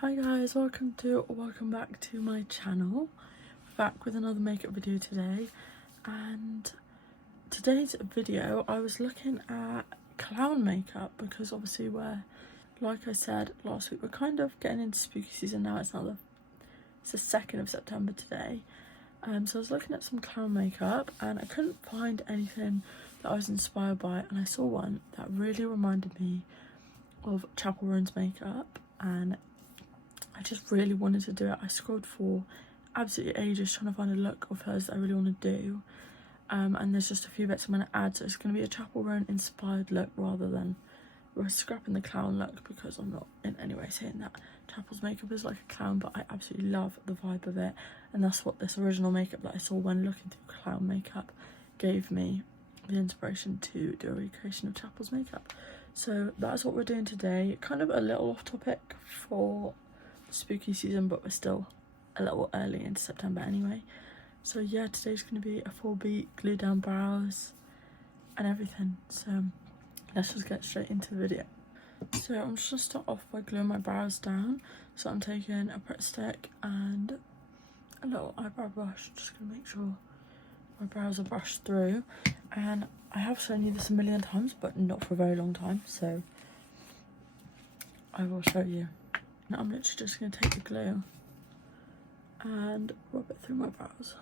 Hi guys, welcome back to my channel. Back with another makeup video today, and today's video I was looking at clown makeup because obviously like I said last week, we're kind of getting into spooky season now. It's the 2nd of September today. So I was looking at some clown makeup and I couldn't find anything that I was inspired by, and I saw one that really reminded me of Chappel Roan's makeup, and I just really wanted to do it. I scrolled for absolutely ages trying to find a look of hers that I really want to do. And there's just a few bits I'm going to add. So it's going to be a Chappel Roan inspired look rather than scrapping the clown look, because I'm not in any way saying that Chappel's makeup is like a clown, but I absolutely love the vibe of it. And that's what this original makeup that I saw when looking through clown makeup gave me the inspiration to do a recreation of Chappel's makeup. So that's what we're doing today. Kind of a little off topic for spooky season, but we're still a little early into September anyway. So yeah, today's going to be a full beat, glue down brows and everything. So let's just get straight into the video. So I'm just going to start off by gluing my brows down. So I'm taking a Pritt stick and a little eyebrow brush, just going to make sure my brows are brushed through. And I have shown you this a million times, but not for a very long time, so I will show you. Now I'm literally just going to take the glue and rub it through my brows.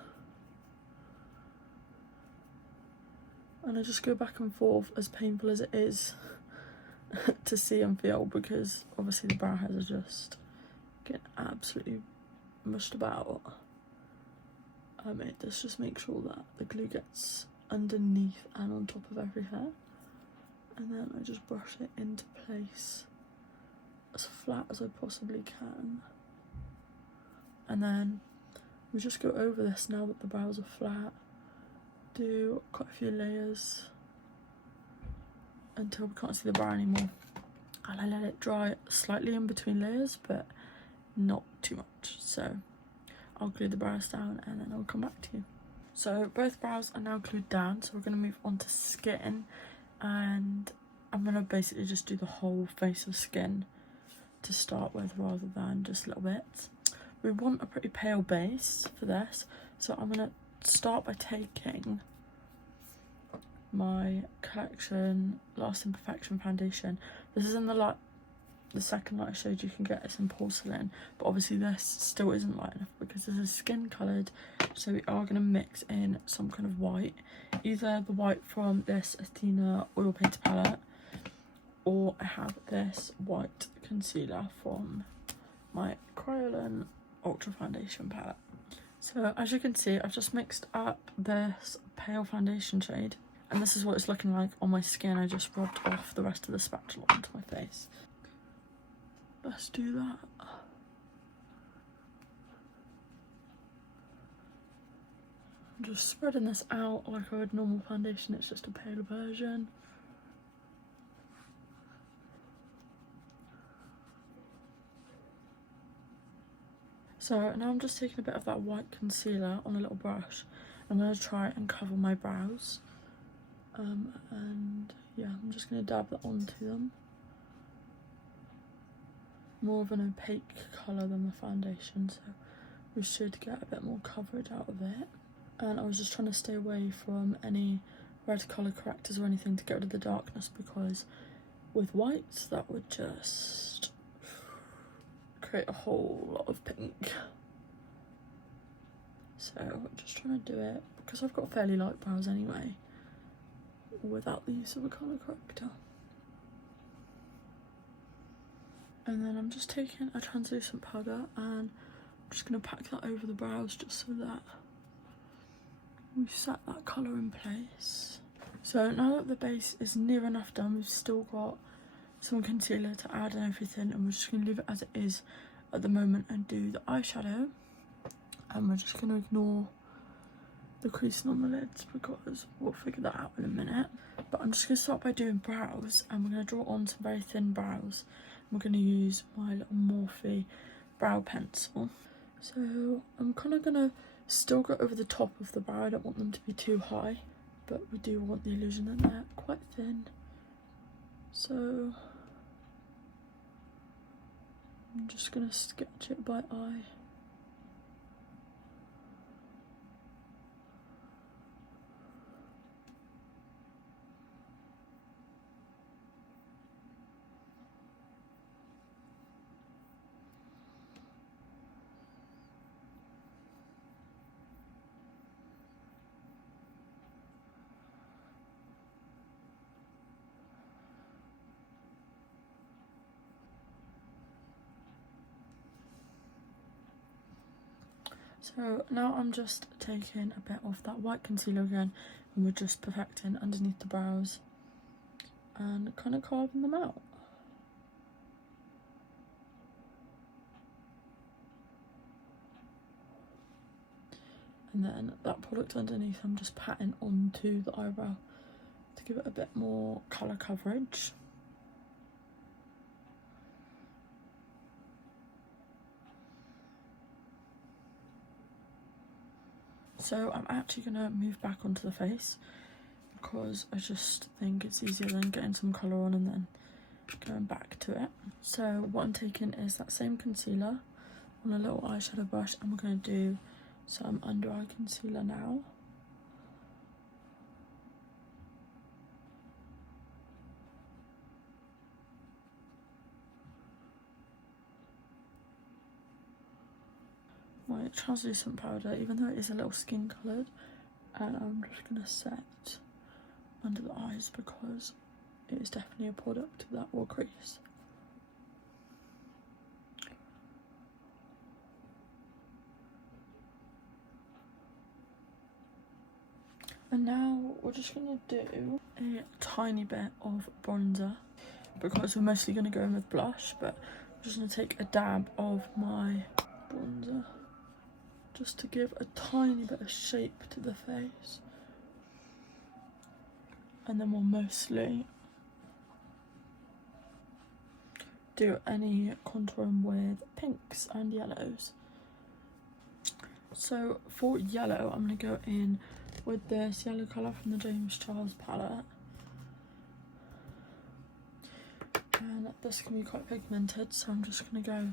And I just go back and forth, as painful as it is to see and feel, because obviously the brow hairs are just getting absolutely mushed about. It does just make sure that the glue gets underneath and on top of every hair. And then I just brush it into place as flat as I possibly can, and then we just go over this now that the brows are flat, do quite a few layers until we can't see the brow anymore, and I let it dry slightly in between layers but not too much. So I'll glue the brows down and then I'll come back to you. So both brows are now glued down, so we're going to move on to skin, and I'm going to basically just do the whole face of skin to start with rather than just little bits. We want a pretty pale base for this, so I'm going to start by taking my Collection Lasting Perfection foundation. This is in the second light I showed you can get this in porcelain, but obviously this still isn't light enough because this is skin coloured, so we are going to mix in some kind of white, either the white from this Athena oil painter palette, or I have this white concealer from my Kryolan Ultra Foundation palette. So as you can see, I've just mixed up this pale foundation shade, and this is what it's looking like on my skin. I just rubbed off the rest of the spatula onto my face. Let's do that. I'm just spreading this out like I would normal foundation, it's just a paler version. So now I'm just taking a bit of that white concealer on a little brush. I'm going to try and cover my brows. And yeah, I'm just going to dab that onto them. More of an opaque colour than the foundation, so we should get a bit more coverage out of it. And I was just trying to stay away from any red colour correctors or anything to get rid of the darkness, because with whites that would just create a whole lot of pink. So I'm just trying to do it because I've got fairly light brows anyway, without the use of a colour corrector. And then I'm just taking a translucent powder and I'm just going to pack that over the brows just so that we've set that colour in place. So now that the base is near enough done, we've still got some concealer to add and everything, and we're just going to leave it as it is at the moment and do the eyeshadow. And we're just going to ignore the creasing on the lids because we'll figure that out in a minute. But I'm just going to start by doing brows, and we're going to draw on some very thin brows. We're going to use my little Morphe brow pencil. So I'm kind of going to still go over the top of the brow. I don't want them to be too high, but we do want the illusion that they're quite thin. So I'm just going to sketch it by eye. So now I'm just taking a bit of that white concealer again, and we're just perfecting underneath the brows and kind of carving them out. And then that product underneath I'm just patting onto the eyebrow to give it a bit more colour coverage. So I'm actually going to move back onto the face because I just think it's easier than getting some colour on and then going back to it. So what I'm taking is that same concealer on a little eyeshadow brush, and we're going to do some under eye concealer now. My translucent powder, even though it is a little skin coloured, and I'm just going to set under the eyes because it is definitely a product that will crease. And now we're just going to do a tiny bit of bronzer because we're mostly going to go in with blush, but I'm just going to take a dab of my bronzer just to give a tiny bit of shape to the face. And then we'll mostly do any contouring with pinks and yellows. So for yellow, I'm going to go in with this yellow colour from the James Charles palette. And this can be quite pigmented, so I'm just going to go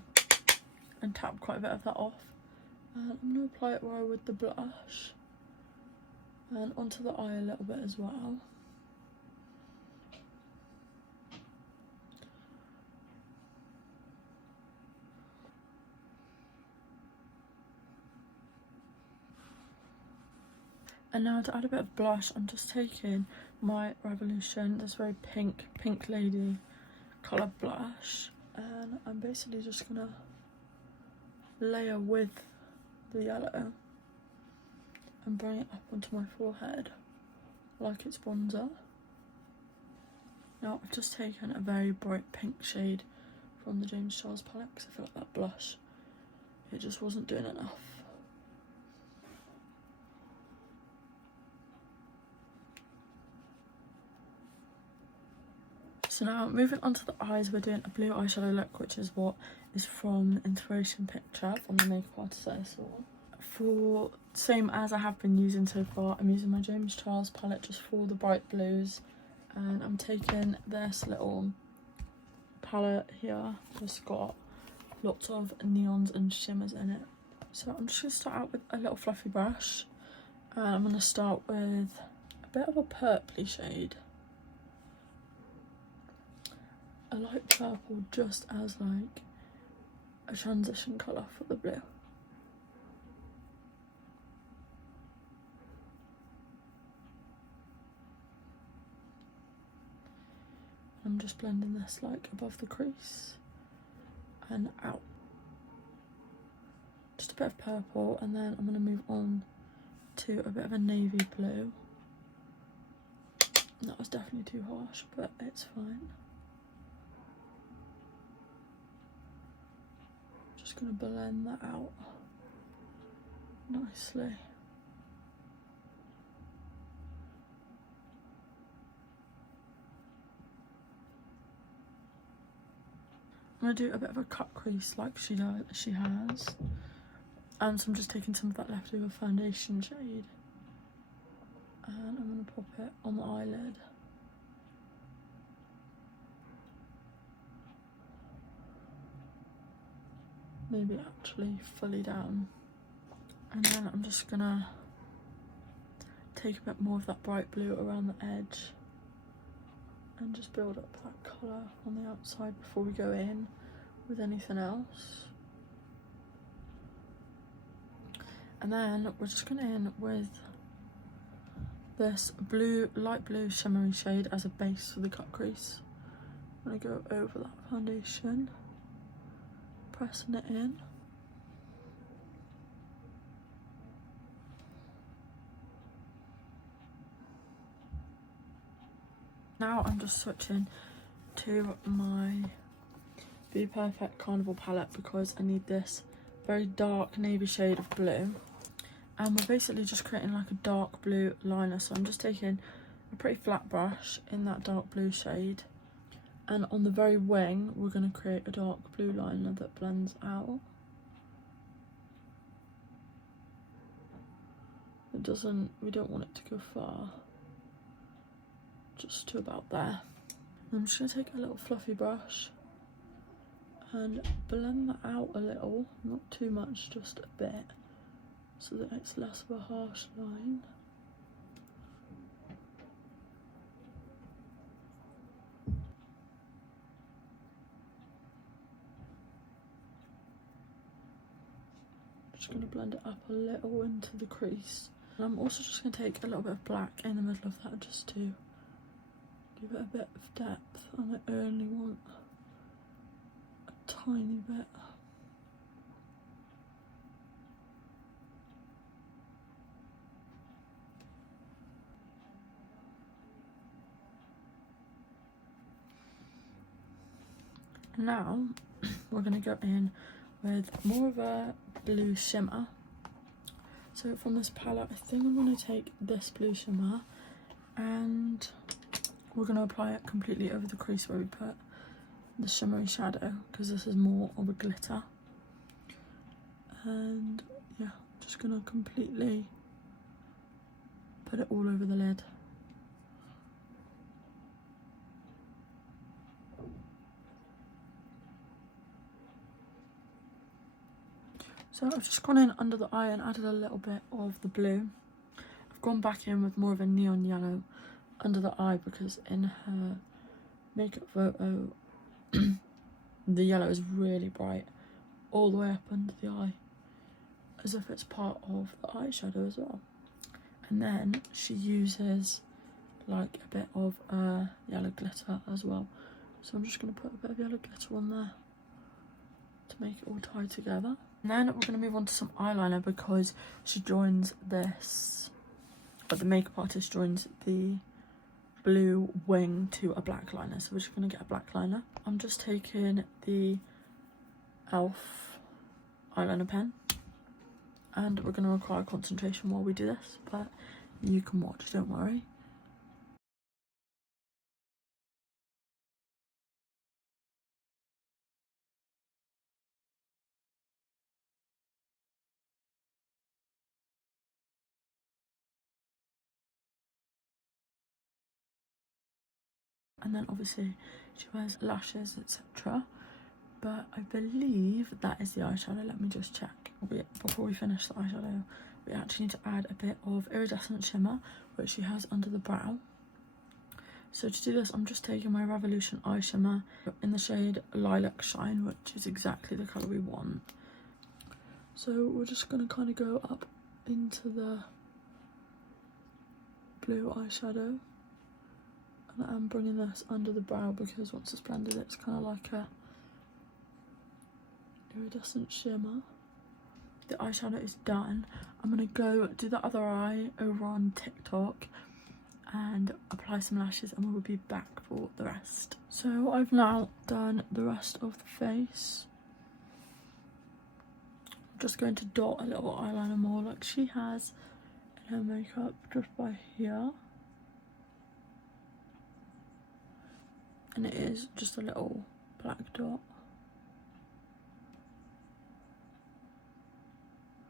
and tap quite a bit of that off. And I'm going to apply it where I would the blush. And onto the eye a little bit as well. And now to add a bit of blush, I'm just taking my Revolution, this very pink lady colour blush, and I'm basically just gonna layer with the yellow and bring it up onto my forehead like it's bronzer. Now I've just taken a very bright pink shade from the James Charles palette because I feel like that blush, it just wasn't doing enough. So now moving on to the eyes, we're doing a blue eyeshadow look, which is what is from the inspiration picture from the makeup artist that I saw. For same as I have been using so far, I'm using my James Charles palette just for the bright blues, and I'm taking this little palette here. It's got lots of neons and shimmers in it. So I'm just going to start out with a little fluffy brush, and I'm going to start with a bit of a purpley shade. A light purple just as like a transition colour for the blue. I'm just blending this like above the crease and out. Just a bit of purple, and then I'm going to move on to a bit of a navy blue. That was definitely too harsh, but it's fine. Just going to blend that out nicely. I'm going to do a bit of a cut crease like she has. And so I'm just taking some of that leftover foundation shade, and I'm going to pop it on the eyelid. maybe actually fully down. And then I'm just gonna take a bit more of that bright blue around the edge and just build up that colour on the outside before we go in with anything else. And then we're just going in with this blue, light blue shimmery shade as a base for the cut crease. I'm going to go over that foundation, pressing it in. Now I'm just switching to my Be Perfect Carnival palette because I need this very dark navy shade of blue. And we're basically just creating like a dark blue liner. So I'm just taking a pretty flat brush in that dark blue shade. And on the very wing, we're going to create a dark blue liner that blends out. It doesn't, we don't want it to go far. Just to about there. I'm just going to take a little fluffy brush and blend that out a little, not too much, just a bit, so that it's less of a harsh line. Just going to blend it up a little into the crease. And I'm also just going to take a little bit of black in the middle of that just to give it a bit of depth, and I only want a tiny bit. Now we're going to go in with more of a blue shimmer. So from this palette, I think I'm going to take this blue shimmer and we're going to apply it completely over the crease where we put the shimmery shadow, because this is more of a glitter. And yeah, just going to completely put it all over the lid. So I've just gone in under the eye and added a little bit of the blue. I've gone back in with more of a neon yellow under the eye because in her makeup photo the yellow is really bright all the way up under the eye, as if it's part of the eyeshadow as well. And then she uses like a bit of yellow glitter as well. So I'm just going to put a bit of yellow glitter on there to make it all tie together. And then we're going to move on to some eyeliner because she joins this, but the makeup artist joins the blue wing to a black liner. So we're just going to get a black liner. I'm just taking the e.l.f. eyeliner pen, and we're going to require concentration while we do this, but you can watch, don't worry. And then obviously she wears lashes, etc. But I believe that is the eyeshadow. Let me just check. Before we finish the eyeshadow, we actually need to add a bit of iridescent shimmer, which she has under the brow. So to do this, I'm just taking my Revolution eye shimmer in the shade Lilac Shine, which is exactly the colour we want. So we're just going to kind of go up into the blue eyeshadow. And I'm bringing this under the brow because once it's blended, it's kind of like a iridescent shimmer. The eyeshadow is done. I'm going to go do the other eye over on TikTok and apply some lashes, and we'll be back for the rest. So I've now done the rest of the face. I'm just going to dot a little eyeliner more like she has in her makeup, just by here. And it is just a little black dot.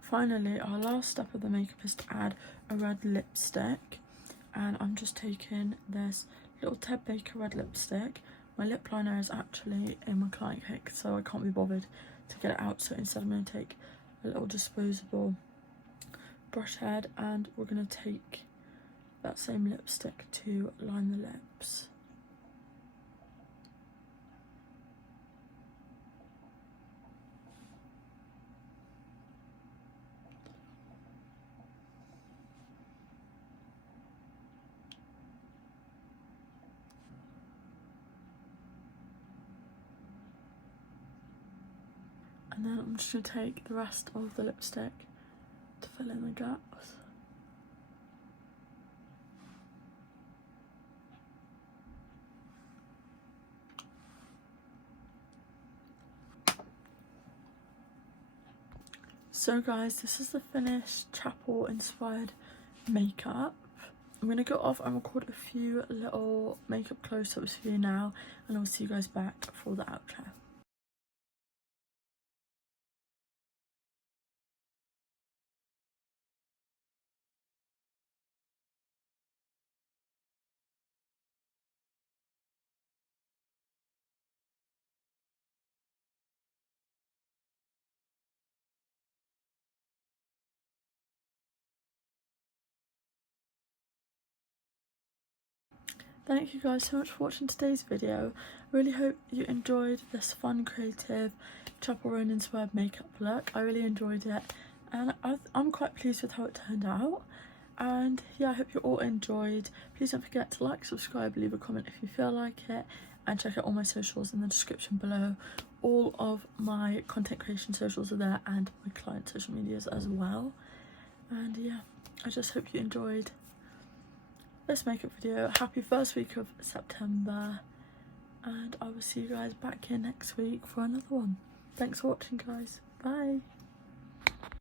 Finally, our last step of the makeup is to add a red lipstick. And I'm just taking this little Ted Baker red lipstick. My lip liner is actually in my client cake, so I can't be bothered to get it out. So instead I'm going to take a little disposable brush head, and we're going to take that same lipstick to line the lips. And then I'm just going to take the rest of the lipstick to fill in the gaps. So guys, this is the finished Chappel inspired makeup. I'm going to go off and record a few little makeup close-ups for you now, and I'll see you guys back for the outro. Thank you guys so much for watching today's video. I really hope you enjoyed this fun, creative Chappel Roan inspired makeup look. I really enjoyed it, and I'm quite pleased with how it turned out. And yeah, I hope you all enjoyed. Please don't forget to like, subscribe, leave a comment if you feel like it, and check out all my socials in the description below. All of my content creation socials are there, and my client social medias as well. And yeah, I just hope you enjoyed this makeup video. Happy first week of September, and I will see you guys back here next week for another one. Thanks for watching guys. Bye.